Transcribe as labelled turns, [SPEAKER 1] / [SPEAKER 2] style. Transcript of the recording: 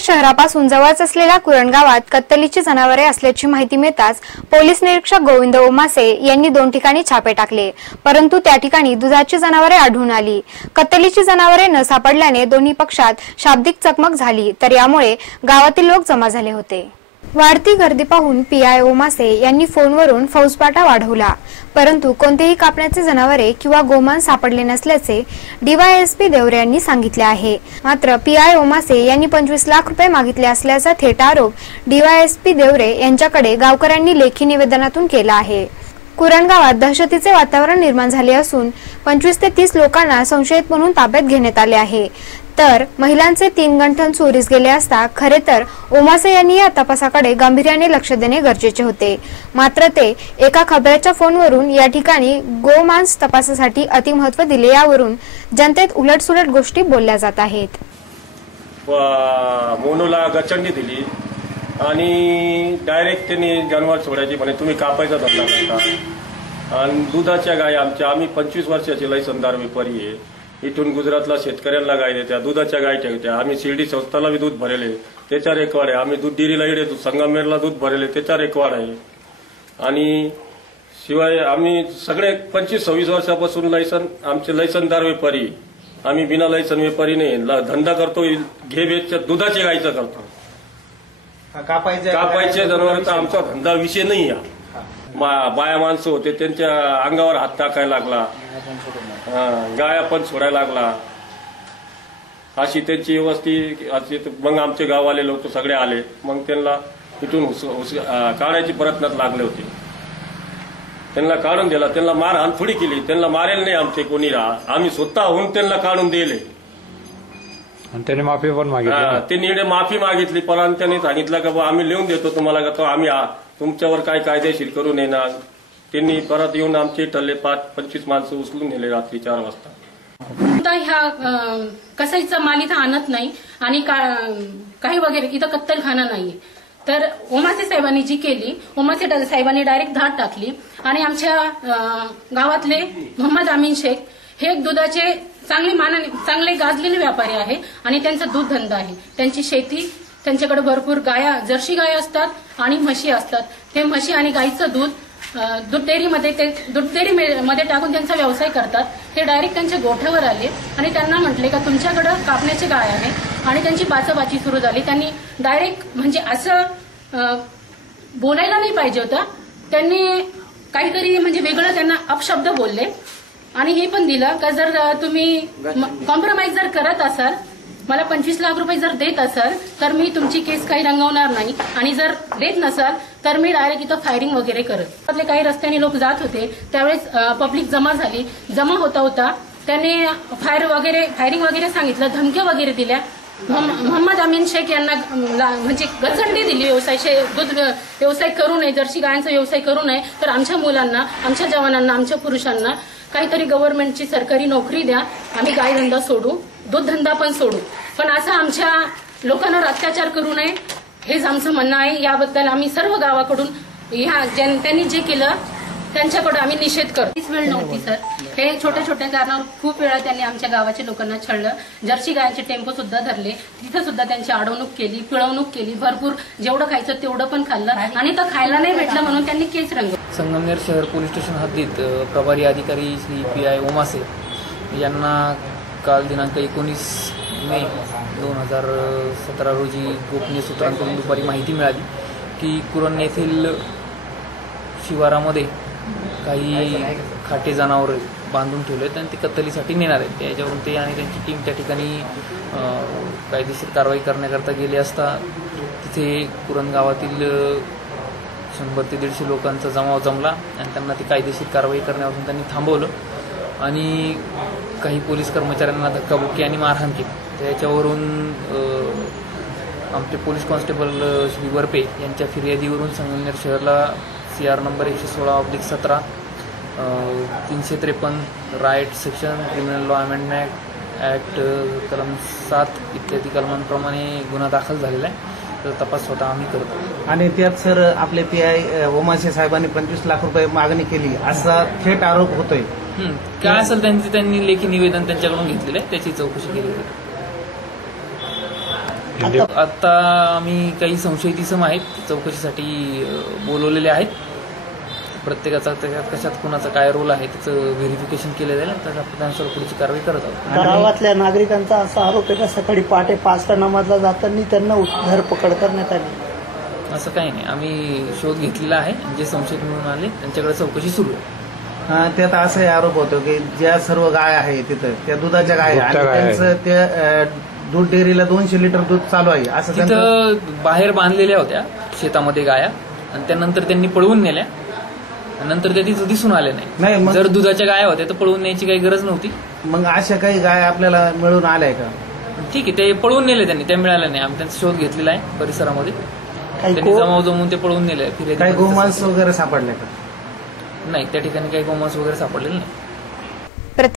[SPEAKER 1] शहरापासून जवळच असलेल्या कुरण गावात कत्तलीची जनावरे असल्याची माहिती मिळताच पोलीस निरीक्षक गोविंद ओमासे यांनी दोन ठिकाणी छापे टाकले. परंतु त्या ठिकाणी दुधाची जनावरे आढळून आली. कत्तलीची जनावरे न सापडल्याने दोन्ही पक्षात शाब्दिक चकमक झाली तर यामुळे गावातील लोक जमा झाले होते. वाढती गर्दी पाहून पीआय ओमासे यांनी फोनवरून फौजपाटा वाढवला. परंतु कोणतेही कापण्याचे जनावरे किंवा गोमान सापडले नसल्याचे डीवायएसपी देवरे यांनी सांगितले आहे. मात्र पीआय ओमासे यांनी पंचवीस लाख रुपये मागितले असल्याचा थेट आरोप डीवायएसपी देवरे यांच्याकडे गावकऱ्यांनी लेखी निवेदनातून केला आहे. कुरण गावात दहशतीचे वातावरण निर्माण झाले असून पंचवीस ते तीस लोकांना संशयित म्हणून ताब्यात घेण्यात आले आहे. तर महिलांचे तीन गंठन चोरीस गेले असता खरे तर ओमासे यांनी या तपासाकडे गांभीर्याने लक्ष देणे गरजेचे होते. मात्र ते एका खबऱ्याच्या फोनवरून या ठिकाणी गोमांस तपासासाठी अतिमहत्व दिले यावरून जनतेत उलटसुलट गोष्टी बोलल्या जात आहेत.
[SPEAKER 2] मोनूला गचंडी दिली आणि डायरेक्ट त्यांनी जनावर सोडायची म्हणे तुम्ही कापायचा धंदा करता आणि दुधाच्या गाय आमच्या आम्ही पंचवीस वर्षाचे लयसंदार व्यापारी आहे. इथून गुजरातला शेतकऱ्यांना गाय देत्या दुधाच्या गाय ठेवत्या आम्ही शिर्डी संस्थाला बी दूध भरेले. त्याचा रेकॉर्ड आहे. आम्ही दूध डेअरीला इकडे संगमेरला दूध भरेले. त्याचा रेकॉर्ड आहे. आणि शिवाय आम्ही सगळे पंचवीस सव्वीस वर्षापासून लायसन आमचे लयसनदार व्यापारी. आम्ही बिना लायसन व्यापारी नाही. धंदा करतो घे बेच दुधाच्या गायचा करतो.
[SPEAKER 3] कापायचे
[SPEAKER 2] कापायचे जनावर तर आमचा धंदा विषय नाही आहे बाया माणसं होते त्यांच्या अंगावर हात टाकायला लागला. गाया पण सोडायला लागला. अशी त्यांची व्यवस्थित अशी मग आमचे गाववाले लोक सगळे आले. मग त्यांना तिथून हुस- काढायची प्रयत्नात लागले होते. त्यांना काढून दिला. त्यांना मारहाण थोडी केली. त्यांना मारेल नाही आमचे कोणी. राहा आम्ही स्वतःहून त्यांना काढून दिले.
[SPEAKER 4] आणि त्याने माफी पण मागितली
[SPEAKER 2] हा,
[SPEAKER 4] ना.
[SPEAKER 2] त्यांनी इकडे माफी मागितली पण त्यांनी सांगितलं का बा आम्ही लिहून देतो तुम्हाला का तो आम्ही आ- तुमच्यावर काय कायदेशीर करू नये ना त्यांनी परत येऊन आमचे ठरले पाच पंचवीस माणसं उचलून नेले रात्री चार वाजता.
[SPEAKER 5] ह्या अं, कसाईचा माल इथं आणत नाही आणि का- काही वगैरे इथं कत्तलखाना नाहीये. तर ओमासे साहेबांनी जी केली ओमासे डा- साहेबांनी डायरेक्ट धाड टाकली आणि आमच्या अं, गावातले मोहम्मद अमीन शेख हे एक दुधाचे चांगले मानाने चांगले गाजलेले व्यापारी आहे आणि त्यांचा दूध धंदा आहे. त्यांची शेती त्यांच्याकडे भरपूर गाया जर्सी गाय असतात आणि म्हशी असतात. ते म्हशी आणि गाईचं दूध दूध डेअरीमध्ये ते दूध डेअरीमध्ये मध्ये टाकून त्यांचा व्यवसाय करतात. ते डायरेक्ट त्यांच्या गोठ्यावर आले आणि त्यांना म्हटले का तुमच्याकडं कापण्याचे गाय आहे आणि त्यांची बाचाबाची सुरू झाली. त्यांनी डायरेक्ट म्हणजे असं बोलायला नाही पाहिजे होतं. त्यांनी काहीतरी म्हणजे वेगळं त्यांना अपशब्द बोलले. आणि हे पण दिलं का जर तुम्ही कॉम्प्रोमाइज जर करत असाल मला पंचवीस लाख रुपये जर देत असाल तर मी तुमची केस काही रंगवणार नाही. आणि जर देत नसाल तर मी डायरेक्ट इथं फायरिंग वगैरे करत. त्यातले काही रस्त्याने लोक जात होते त्यावेळेस पब्लिक जमा झाली. जमा होता होता त्याने फायर वगैरे फायरिंग वगैरे सांगितलं धमक्या वगैरे दिल्या. मोहम- मोहम्मद अमीन शेख यांना म्हणजे गचंडी दिली. व्यवसाय दूध व्य- व्यवसाय करू नये जर्सी गायांचा व्यवसाय करू नये. तर आमच्या मुलांना आमच्या जवानांना आमच्या पुरुषांना काहीतरी गव्हर्नमेंटची सरकारी नोकरी द्या आम्ही गायधंदा सोडू दूध धंदा पण सोडू. पण असं आमच्या लोकांवर अत्याचार करू नये हेच आमचं म्हणणं आहे. याबद्दल आम्ही सर्व गावाकडून ह्या त्यांनी जे केलं त्यांच्याकडे आम्ही निषेध करतो. हीच वेळ नव्हती सर. हे छोट्या छोट्या कारणावर खूप वेळा त्यांनी आमच्या गावाच्या लोकांना छळलं. जर्सी गायांचे टेम्पो सुद्धा धरले. तिथं सुद्धा त्यांची अडवणूक केली पिळवणूक केली. भरपूर जेवढं खायचं तेवढं पण खाल्लं. आणि तर खायला नाही भेटलं म्हणून त्यांनी केस रंग
[SPEAKER 6] संगमनेर शहर पोलीस स्टेशन हद्दीत प्रभारी अधिकारी श्री पी आय ओमासे यांना काल दिनांक एकोणीस मे दोन हजार सतरा रोजी गोपनीय सूत्रांकडून दुपारी माहिती मिळाली की कुरण येथील शिवारामध्ये काही खाटे जनावर बांधून ठेवले आहेत आणि ते कत्तलीसाठी नेणार आहेत. त्याच्यावरून ते आणि त्यांची टीम त्या ठिकाणी कायदेशीर कारवाई करण्याकरता गेले असता तिथे कुरण गावातील शंभर ते दीडशे लोकांचा जमाव जमला आणि त्यांना ती कायदेशीर कारवाई करण्यापासून त्यांनी थांबवलं. आणि काही पोलीस कर्मचाऱ्यांना धक्काबुक्की आणि मारहाण केली. त्याच्यावरून आमचे पोलीस कॉन्स्टेबल श्री वरपे यांच्या फिर्यादीवरून संगमनेर शहरला सी आर नंबर एकशे सोळा ऑब्लिक सतरा तीनशे त्रेपन्न right section criminal law amendment act कलम सात इत्यादी कलमांप्रमाणे गुन्हा दाखल झालेला आहे. तपास स्वतः आम्ही करतो.
[SPEAKER 3] आणि त्यात सर आपले पी आय ओमाशे साहेबांनी पंचवीस लाख रुपये मागणी केली. असा थेट आरोप होतोय.
[SPEAKER 6] हं. काय असेल त्यांचे त्यांनी लेखी निवेदन त्यांच्याकडून घेतलेलं आहे? त्याची चौकशी केली आता आम्ही काही संशयित इसम आहेत चौकशीसाठी अ, बोलवलेले आहेत. प्रत्येकाचा त्याच्यात कशात कुणाचा काय रोल आहे त्याचं व्हेरिफिकेशन केलं जाईल आणि त्याच्या त्यानुसार पुढची कारवाई करत आहोत.
[SPEAKER 7] गावातल्या नागरिकांचा असा आरोप आहे का सकाळी पहाटे पाचला नमाजला जाताना त्यांना धरपकड करण्यात आली?
[SPEAKER 6] असं काही नाही. आम्ही शोध घेतलेला आहे. जे संशयित म्हणून आले त्यांच्याकडे चौकशी सुरू आहे.
[SPEAKER 3] त्यात असाही आरोप होतो की ज्या सर्व गाय आहे तिथं त्या दुधाच्या गाय आणि. त्यांचं त्या दूध डेअरीला दोनशे लिटर दूध चालू आहे असं
[SPEAKER 6] तिथं बाहेर बांधलेल्या होत्या शेतामध्ये गाया. आणि त्यानंतर त्यांनी पळवून नेल्या. नंतर त्या तिथं दिसून आल्या
[SPEAKER 3] नाही,
[SPEAKER 6] नाही जर दुधाच्या गाया होत्या तर पळवून न्यायची काही गरज नव्हती.
[SPEAKER 3] मग अशा काही गाय आपल्याला मिळून आल्या का?
[SPEAKER 6] ठीक आहे ते पळवून नेले त्यांनी. त्या मिळाल्या नाही. आम्ही त्यांचा शोध घेतलेला आहे परिसरामध्ये. त्यांनी जमाव जमवून ते पळवून नेले.
[SPEAKER 3] काही. गोमांस वगैरे सापडल्या का?
[SPEAKER 6] नाही त्या ठिकाणी काही गोमांस वगैरे सापडलेलं नाही.